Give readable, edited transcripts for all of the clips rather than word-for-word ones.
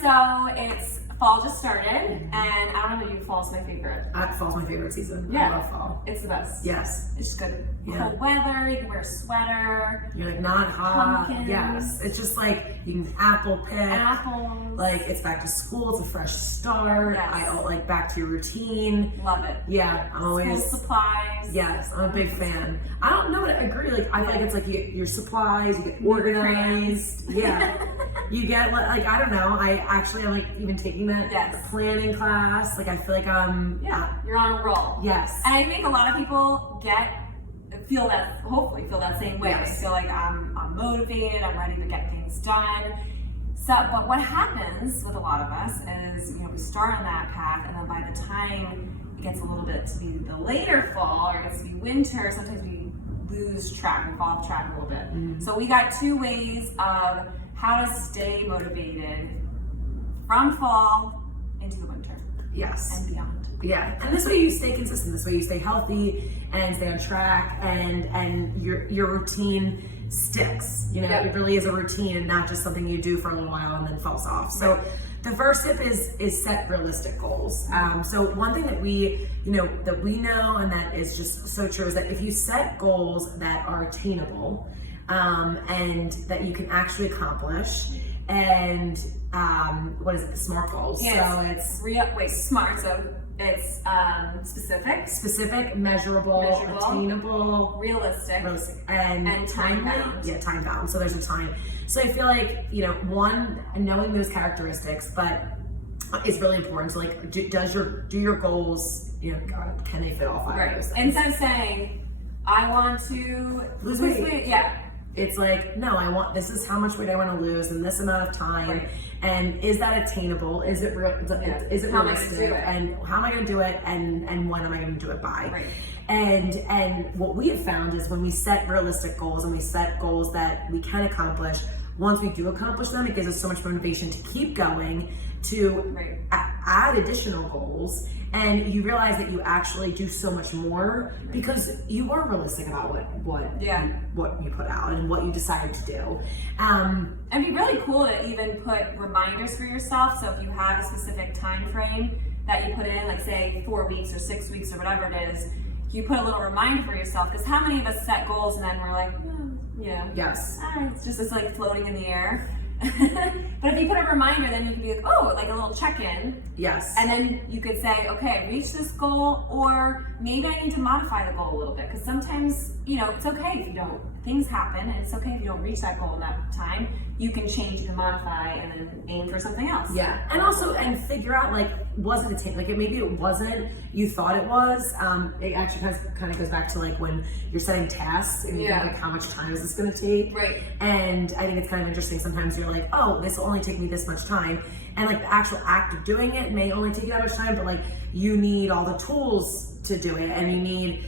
so it's fall just started, and I don't know if you fall's my favorite. Fall's my favorite season. Yeah. I love fall. It's the best. Yes. It's just good. Yeah. Cold weather, you can wear a sweater. You're like not hot. Pumpkins. Yes. It's just like you can apple pick. Apples. Like it's back to school. It's a fresh start. Yes. I like back to your routine. Love it. Yeah. I'm always. School supplies. Yes, I'm a big fan. I don't know. I agree. Like I feel like it's like your supplies. You get organized. Yeah. You get like I don't know. I'm like even taking that planning class. Like I feel like you're on a roll. Yes. And I think a lot of people hopefully feel that same way. Yes. I feel like I'm motivated, I'm ready to get things done. So, but what happens with a lot of us is, we start on that path, and then by the time it gets a little bit to be the later fall, or it gets to be winter, sometimes we lose track and fall off track a little bit. Mm-hmm. So we got 2 ways of how to stay motivated from fall into the winter. Yes. And beyond. Yeah, and this way you stay consistent. This way you stay healthy and stay on track, and your routine sticks. It really is a routine and not just something you do for a little while and then falls off. So the first tip is set realistic goals. So one thing that we know and that is just so true is that if you set goals that are attainable and that you can actually accomplish. And what is it? SMART goals. Yeah, so it's SMART. So it's specific, measurable, attainable, realistic, and time bound. Yeah, time bound. So there's a time. So I feel like one, knowing those characteristics, but it's really important. So like, do your goals? Can they fit all 5 of those things? Instead of saying, I want to lose weight. Yeah. It's like, no, this is how much weight I want to lose in this amount of time. And is that attainable? Is it real? Is it realistic? And how am I going to do it? And when am I going to do it by? Right. And what we have found is when we set realistic goals and we set goals that we can accomplish, once we do accomplish them, it gives us so much motivation to keep going, to add additional goals. And you realize that you actually do so much more because you are realistic about what you put out and what you decided to do. It'd be really cool to even put reminders for yourself. So if you have a specific time frame that you put in, like say 4 weeks or 6 weeks or whatever it is, you put a little reminder for yourself. Because how many of us set goals and then we're like, it's like floating in the air. But if you put a reminder, then you can be like, like a little check-in. Yes. And then you could say, okay, I reached this goal, or maybe I need to modify the goal a little bit. Because sometimes, it's okay if you don't. Things happen, and it's okay if you don't reach that goal in that time. You can change, you can modify, and then aim for something else. Yeah. And also, figure out, was it maybe it wasn't, you thought it was. It actually kind of goes back to when you're setting tasks and you think how much time is this going to take. Right. And I think it's kind of interesting. Sometimes you're like, this will only take me this much time. And the actual act of doing it may only take you that much time, but you need all the tools to do it, and you need,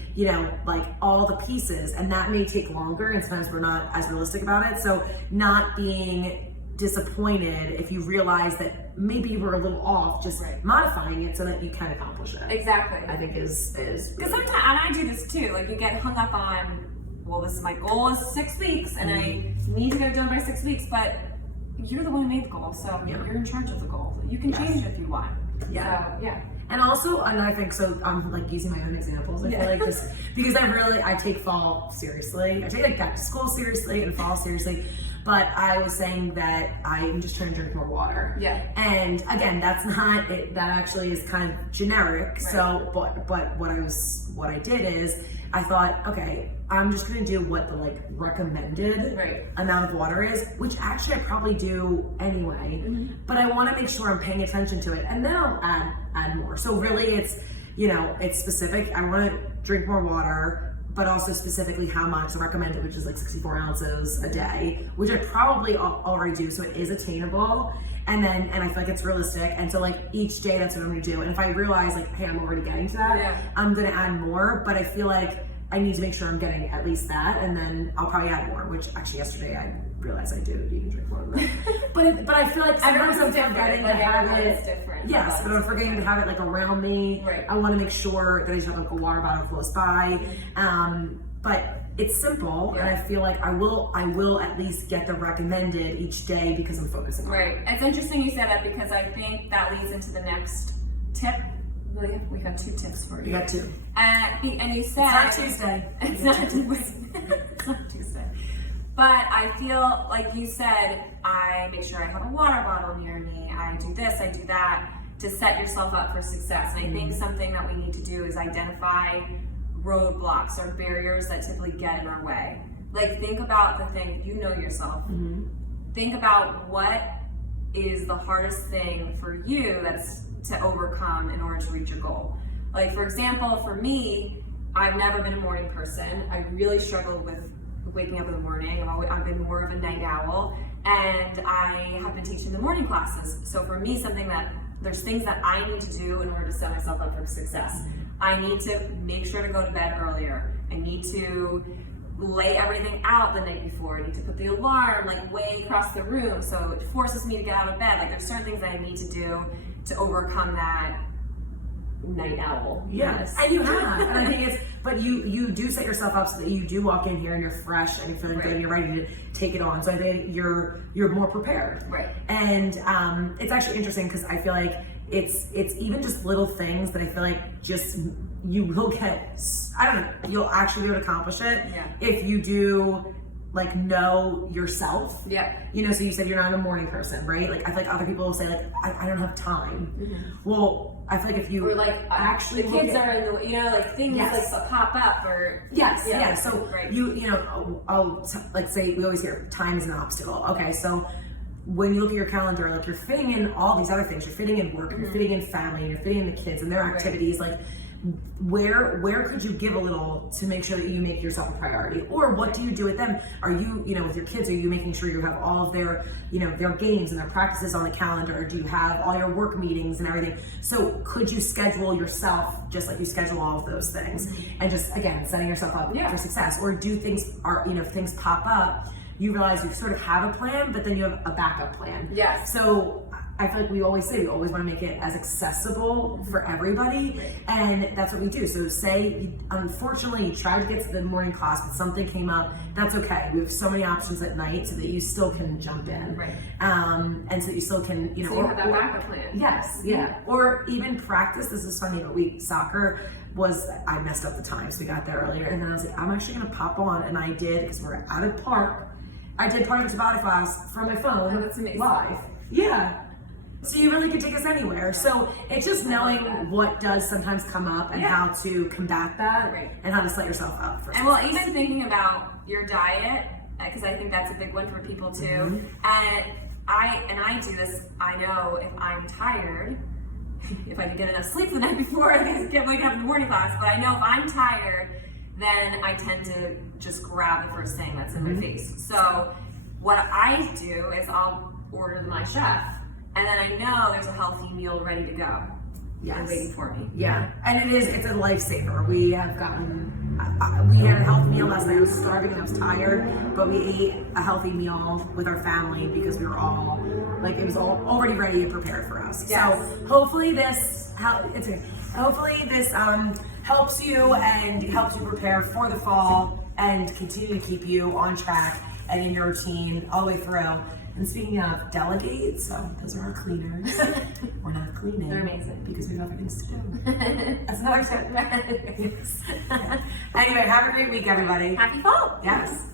all the pieces, and that may take longer, and sometimes we're not as realistic about it. So not being disappointed if you realize that maybe you were a little off, just modifying it so that you can accomplish it. Exactly. I think is because sometimes, and I do this too, you get hung up on, this is my goal is 6 weeks, and I need to get it done by 6 weeks, but you're the one who made the goal, so you're in charge of the goal. You can change it if you want. Yeah. So, And also, and I think so. I'm using my own examples. I feel like this because I take fall seriously. I take back to school seriously and fall seriously. But I was saying that I'm just trying to drink more water. Yeah. And again, that's not it. That actually is kind of generic. Right. So, but what I did is I thought, okay, I'm just gonna do what the recommended amount of water is, which actually I probably do anyway. Mm-hmm. But I want to make sure I'm paying attention to it, and then I'll add more. So really, it's it's specific. I want to drink more water, but also specifically how much recommended, which is 64 ounces a day, which I probably already do. So it is attainable. And I feel like it's realistic. And so each day that's what I'm gonna do. And if I realize hey, I'm already getting to that, I'm gonna add more. But I feel like I need to make sure I'm getting at least that, and then I'll probably add more, which actually yesterday I realized I do even drink more than that. but I feel like sometimes I'm forgetting to have it. Yes, but I'm forgetting to have it around me. Right. I want to make sure that I just have a water bottle close by. but it's simple, and I feel like I will at least get the recommended each day because I'm focusing on it. Right. It's interesting you said that because I think that leads into the next tip. We got 2 tips for you. We got 2. And you said It's not Tuesday. It's not Tuesday. It's not Tuesday. But I feel like you said, I make sure I have a water bottle near me. I do this, I do that to set yourself up for success. And I think something that we need to do is identify roadblocks or barriers that typically get in our way. Like, think about the thing, you know yourself. Think about what is the hardest thing for you that's to overcome in order to reach your goal. Like, for example, for me, I've never been a morning person. I really struggled with waking up in the morning. I've been more of a night owl, and I have been teaching the morning classes. So for me, there's things that I need to do in order to set myself up for success. I need to make sure to go to bed earlier. I need to lay everything out the night before. I need to put the alarm like way across the room so it forces me to get out of bed. Like, there's certain things that I need to do to overcome that night owl. Yes, and you have. And I think but you do set yourself up so that you do walk in here and you're fresh and you're feeling good and you're ready to take it on. So I think you're more prepared. Right. And it's actually interesting because I feel like it's even just little things that I feel like just you will get. I don't know. You'll actually be able to accomplish it if you do. Like, know yourself. Yeah. You know, so you said you're not a morning person, right? Like, I feel like other people will say, like, I don't have time. Well, I feel like if you actually the kids are in the, like things like pop up or So like say we always hear time is an obstacle. Okay, so when you look at your calendar, like you're fitting in all these other things. You're fitting in work, and you're fitting in family, and you're fitting in the kids and their activities. Like, where could you give a little to make sure that you make yourself a priority? Or what do you do with them? Are you, with your kids, are you making sure you have all of their, their games and their practices on the calendar? Or do you have all your work meetings and everything? So could you schedule yourself just like you schedule all of those things? And just, again, setting yourself up for success. Or do things, if things pop up, you realize you sort of have a plan, but then you have a backup plan. Yes. So I feel like we always want to make it as accessible for everybody, and that's what we do. So say, unfortunately, you tried to get to the morning class, but something came up, that's okay. We have so many options at night so that you still can jump in. Right. And so you still can, so you have that backup plan. Yes, yeah. Or even practice, this is funny, but soccer was, I messed up the time, so we got there earlier, and then I was like, I'm actually gonna pop on, and I did, because we're at a park, I did part of the Tabata class from my phone. Oh, that's amazing. Live. Yeah. So you really can take us anywhere. So it's just knowing what does sometimes come up and how to combat that and how to set yourself up for success. Well, even thinking about your diet, because I think that's a big one for people too. And I do this, I know if I'm tired, if I can get enough sleep the night before, I get waking up in the morning class, but I know if I'm tired, then I tend to just grab the first thing that's in my face. So what I do is I'll order my chef, and then I know there's a healthy meal ready to go. Yes. Waiting for me. Yeah, and it's a lifesaver. We have gotten, we had a healthy meal last night. I was starving and I was tired, but we ate a healthy meal with our family because we were all, like, it was all already ready and prepared for us. Yes. So hopefully this helps you and helps you prepare for the fall and continue to keep you on track and in your routine all the way through. And speaking of delegate, so those are our cleaners. We're not cleaning. They're amazing. Because we have other things to do. That's another tip. Yes. Anyway, have a great week, everybody. Happy fall. Yes.